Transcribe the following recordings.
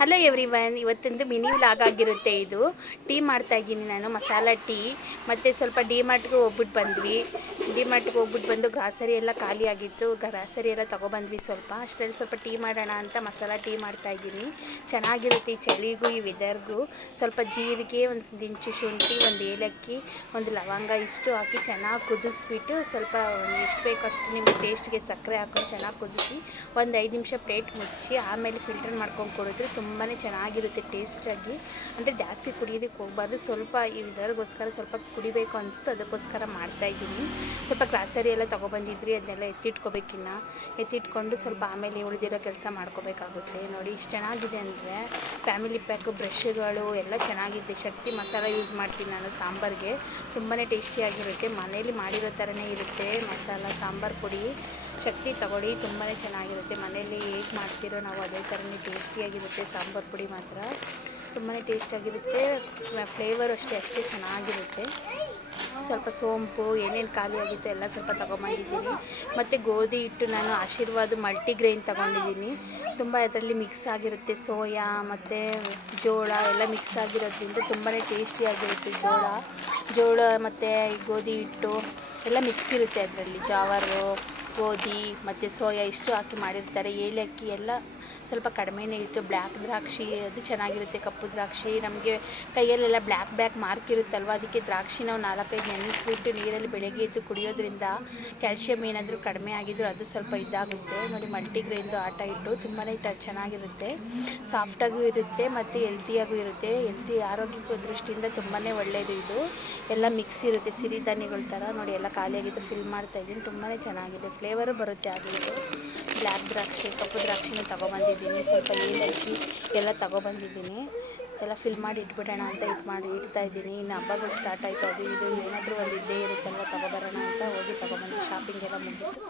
Hello everyone, ಇವತ್ತೊಂದು mini vlog ಆಗಿರುತ್ತೆ. ಇದು ಟೀ ಮಾಡ್ತಾ ಇದ್ದೀನಿ ನಾನು, ಮಸಾಲ ಟೀ. ಮತ್ತು ಸ್ವಲ್ಪ ಡಿಮಾರ್ಟ್ಗೆ ಹೋಗ್ಬಿಟ್ಟು ಬಂದ್ವಿ. ಡಿಮಾರ್ಟ್ಗೆ ಹೋಗ್ಬಿಟ್ಟು ಬಂದು ಗ್ರಾಸರಿ ಎಲ್ಲ ಖಾಲಿ ಆಗಿತ್ತು. ಗ್ರಾಸರಿ ಎಲ್ಲ ತೊಗೊಬಂದ್ವಿ. ಅಷ್ಟರಲ್ಲಿ ಸ್ವಲ್ಪ ಟೀ ಮಾಡೋಣ ಅಂತ ಮಸಾಲ ಟೀ ಮಾಡ್ತಾ ಇದ್ದೀನಿ. ಚೆನ್ನಾಗಿರುತ್ತೆ ಈ ಚಳಿಗೂ ಈ ವೆದರ್ಗೂ. ಸ್ವಲ್ಪ ಜೀರಿಗೆ, ಒಂದು ಇಂಚು ಶುಂಠಿ, ಒಂದು ಏಲಕ್ಕಿ, ಒಂದು ಲವಂಗ ಇಷ್ಟು ಹಾಕಿ ಚೆನ್ನಾಗಿ ಕುದಿಸ್ಬಿಟ್ಟು, ಸ್ವಲ್ಪ ಎಷ್ಟು ಬೇಕೋ ಅಷ್ಟು ನಿಮಗೆ ಟೇಸ್ಟ್ಗೆ ಸಕ್ಕರೆ ಹಾಕೊಂಡು ಚೆನ್ನಾಗಿ ಕುದಿಸಿ ಒಂದು 5 ನಿಮಿಷ ಪ್ಲೇಟ್ ಮುಚ್ಚಿ ಆಮೇಲೆ ಫಿಲ್ಟರ್ ಮಾಡ್ಕೊಂಡು ಕುಡಿದ್ರೆ ತುಂಬಾ ಚೆನ್ನಾಗಿರುತ್ತೆ ಟೇಸ್ಟಾಗಿ. ಅಂದರೆ ಜಾಸ್ತಿ ಕುಡಿಯೋದಕ್ಕೆ ಹೋಗಬಾರ್ದು, ಸ್ವಲ್ಪ ಇದರಿಗೋಸ್ಕರ ಸ್ವಲ್ಪ ಕುಡಿಬೇಕು ಅನಿಸ್ತು, ಅದಕ್ಕೋಸ್ಕರ ಮಾಡ್ತಾಯಿದ್ದೀನಿ. ಸ್ವಲ್ಪ ಗ್ರಾಸರಿ ಎಲ್ಲ ತೊಗೊಬಂದಿದ್ರಿ, ಅದನ್ನೆಲ್ಲ ಎತ್ತಿಟ್ಕೋಬೇಕಿನ್ನು. ಎತ್ತಿಟ್ಕೊಂಡು ಸ್ವಲ್ಪ ಆಮೇಲೆ ಉಳಿದಿರೋ ಕೆಲಸ ಮಾಡ್ಕೋಬೇಕಾಗುತ್ತೆ. ನೋಡಿ ಇಷ್ಟು ಚೆನ್ನಾಗಿದೆ ಅಂದರೆ ಫ್ಯಾಮಿಲಿ ಪ್ಯಾಕು, ಬ್ರಷ್ಗಳು ಎಲ್ಲ ಚೆನ್ನಾಗಿದೆ. ಶಕ್ತಿ ಮಸಾಲ ಯೂಸ್ ಮಾಡ್ತೀನಿ ನಾನು ಸಾಂಬಾರಿಗೆ, ತುಂಬಾ ಟೇಸ್ಟಿಯಾಗಿರುತ್ತೆ. ಮನೇಲಿ ಮಾಡಿರೋ ಥರನೇ ಇರುತ್ತೆ ಮಸಾಲ ಸಾಂಬಾರು ಪುಡಿ. ಶಕ್ತಿ ತಗೊಳ್ಳಿ, ತುಂಬಾ ಚೆನ್ನಾಗಿರುತ್ತೆ. ಮನೇಲಿ ಹೇಗೆ ಮಾಡ್ತಿರೋ ನಾವು ಅದೇ ಥರನೇ ಟೇಸ್ಟಿಯಾಗಿರುತ್ತೆ. ಸಾಂಬಾರು ಪುಡಿ ಮಾತ್ರ ತುಂಬಾ ಟೇಸ್ಟಿಯಾಗಿರುತ್ತೆ. ಫ್ಲೇವರು ಅಷ್ಟೇ ಚೆನ್ನಾಗಿರುತ್ತೆ. ಸ್ವಲ್ಪ ಸೋಂಪು ಏನೇನು ಖಾಲಿ ಆಗಿತ್ತು ಎಲ್ಲ ಸ್ವಲ್ಪ ತೊಗೊಂಬಂದಿದ್ದೀನಿ. ಮತ್ತು ಗೋಧಿ ಹಿಟ್ಟು ನಾನು ಆಶೀರ್ವಾದ ಮಲ್ಟಿಗ್ರೈನ್ ತೊಗೊಂಡಿದ್ದೀನಿ. ತುಂಬ ಅದರಲ್ಲಿ ಮಿಕ್ಸ್ ಆಗಿರುತ್ತೆ, ಸೋಯಾ ಮತ್ತು ಜೋಳ ಎಲ್ಲ ಮಿಕ್ಸ್ ಆಗಿರೋದ್ರಿಂದ ತುಂಬಾ ಟೇಸ್ಟಿಯಾಗಿರುತ್ತೆ. ಜೋಳ ಮತ್ತು ಗೋಧಿ ಹಿಟ್ಟು ಎಲ್ಲ ಮಿಕ್ಸ್ ಇರುತ್ತೆ ಅದರಲ್ಲಿ. ಜಾವಾರು, ಗೋಧಿ ಮತ್ತು ಸೋಯಾ ಇಷ್ಟು ಹಾಕಿ ಮಾಡಿರ್ತಾರೆ. ಏಲಕ್ಕಿ ಎಲ್ಲ ಸ್ವಲ್ಪ ಕಡಿಮೆನೇ ಇತ್ತು. ಬ್ಲ್ಯಾಕ್ ದ್ರಾಕ್ಷಿ ಅದು ಚೆನ್ನಾಗಿರುತ್ತೆ. ಕಪ್ಪು ದ್ರಾಕ್ಷಿ ನಮಗೆ ಕೈಯಲ್ಲೆಲ್ಲ ಬ್ಲ್ಯಾಕ್ ಮಾರ್ಕ್ ಇರುತ್ತಲ್ವ, ಅದಕ್ಕೆ ದ್ರಾಕ್ಷಿ ನಾವು 4-5 ನೆನೆಸ್ಬಿಟ್ಟು ನೀರಲ್ಲಿ ಬೆಳಗ್ಗೆ ಎದ್ದು ಕುಡಿಯೋದ್ರಿಂದ ಕ್ಯಾಲ್ಶಿಯಮ್ ಏನಾದರೂ ಕಡಿಮೆ ಆಗಿದ್ರು ಅದು ಸ್ವಲ್ಪ ಇದಾಗುತ್ತೆ. ನೋಡಿ ಮಲ್ಟಿಗ್ರೈನ್ದು ಆಟ ಹಿಟ್ಟು ತುಂಬಾ ಚೆನ್ನಾಗಿರುತ್ತೆ, ಸಾಫ್ಟಾಗೂ ಇರುತ್ತೆ ಮತ್ತು ಹೆಲ್ತಿಯಾಗೂ ಇರುತ್ತೆ. ಆರೋಗ್ಯಕ್ಕೂ ದೃಷ್ಟಿಯಿಂದ ತುಂಬಾ ಒಳ್ಳೆಯದು. ಇದು ಎಲ್ಲ ಮಿಕ್ಸ್ ಇರುತ್ತೆ ಸಿರಿಧಾನ್ಯಗಳ ಥರ. ನೋಡಿ ಎಲ್ಲ ಖಾಲಿಯಾಗಿದ್ದು ಫಿಲ್ ಮಾಡ್ತಾಯಿದ್ದೀನಿ. ತುಂಬಾ ಚೆನ್ನಾಗಿದೆ, ಫ್ಲೇವರು ಬರುತ್ತೆ ಅದು. ಇದು ಬ್ಲ್ಯಾಕ್ ದ್ರಾಕ್ಷಿ, ಕಪ್ಪು ದ್ರಾಕ್ಷಿನೂ ತೊಗೊಬಂದಿದ್ದೀನಿ. ಸ್ವಲ್ಪ ಏಲಕ್ಕಿ ಎಲ್ಲ ತೊಗೊಬಂದಿದ್ದೀನಿ. ಎಲ್ಲ ಫಿಲ್ ಮಾಡಿ ಇಟ್ಬಿಡೋಣ ಅಂತ ಇಡ್ತಾಯಿದ್ದೀನಿ. ಇನ್ನು ಹಬ್ಬಗಳು ಸ್ಟಾರ್ಟ್ ಆಯಿತು, ಅದು ಇದು ಏನಾದರೂ ಒಂದು ಇದ್ದೇ ಇರುತ್ತಲ್ವ, ತೊಗೊಬರೋಣ ಅಂತ ಹೋಗಿ ತೊಗೊಬಂದು ಶಾಪಿಂಗ್ ಎಲ್ಲ ಮುಗಿತು.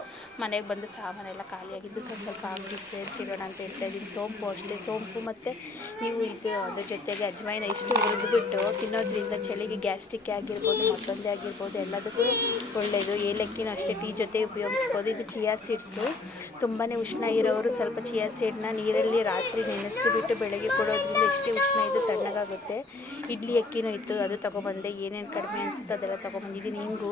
ಮನೆಗೆ ಬಂದು ಸಾಮಾನೆಲ್ಲ ಖಾಲಿಯಾಗಿದ್ದು ಸ್ವಲ್ಪ ಅಂಗಡಿ ಸೇರಿಸಿಡೋಣ ಅಂತ ಇಡ್ತಾಯಿದ್ದೀನಿ. ಸೋಂಪು ಅಷ್ಟೇ, ಸೋಂಪು ಮತ್ತು ನೀವು ಇದು ಅದ್ರ ಜೊತೆಗೆ ಅಜ್ವೈನ ಇಷ್ಟು ಹುರಿದ್ಬಿಟ್ಟು ತಿನ್ನೋದ್ರಿಂದ ಚಳಿಗೆ ಗ್ಯಾಸ್ಟ್ರಿಕ್ ಆಗಿರ್ಬೋದು, ಮತ್ತೊಂದೇ ಆಗಿರ್ಬೋದು, ಎಲ್ಲದಕ್ಕೂ ಒಳ್ಳೆಯದು. ಏಲಕ್ಕಿನೂ ಅಷ್ಟೇ ಟೀ ಜೊತೆ ಉಪಯೋಗಿಸ್ಬೋದು. ಇದು ಚಿಯಾ ಸೀಡ್ಸು. ತುಂಬಾ ಉಷ್ಣ ಇರೋರು ಸ್ವಲ್ಪ ಚಿಯಾ ಸೀಡನ್ನ ನೀರಲ್ಲಿ ರಾತ್ರಿ ನೆನೆಸಿಬಿಟ್ಟು ಬೆಳಗ್ಗೆ ಕೊಡೋದ್ರಿಂದ ಎಷ್ಟೇ ಉಷ್ಣ ಇದು ತಣ್ಣಗಾಗುತ್ತೆ. ಇಡ್ಲಿ ಅಕ್ಕಿನೂ ಇತ್ತು, ಅದು ತೊಗೊಬಂದೆ. ಏನೇನು ಕಡಿಮೆ ಅನಿಸುತ್ತೋ ಅದೆಲ್ಲ ತೊಗೊಬಂದಿದ್ದೀನಿ. ಹಿಂಗು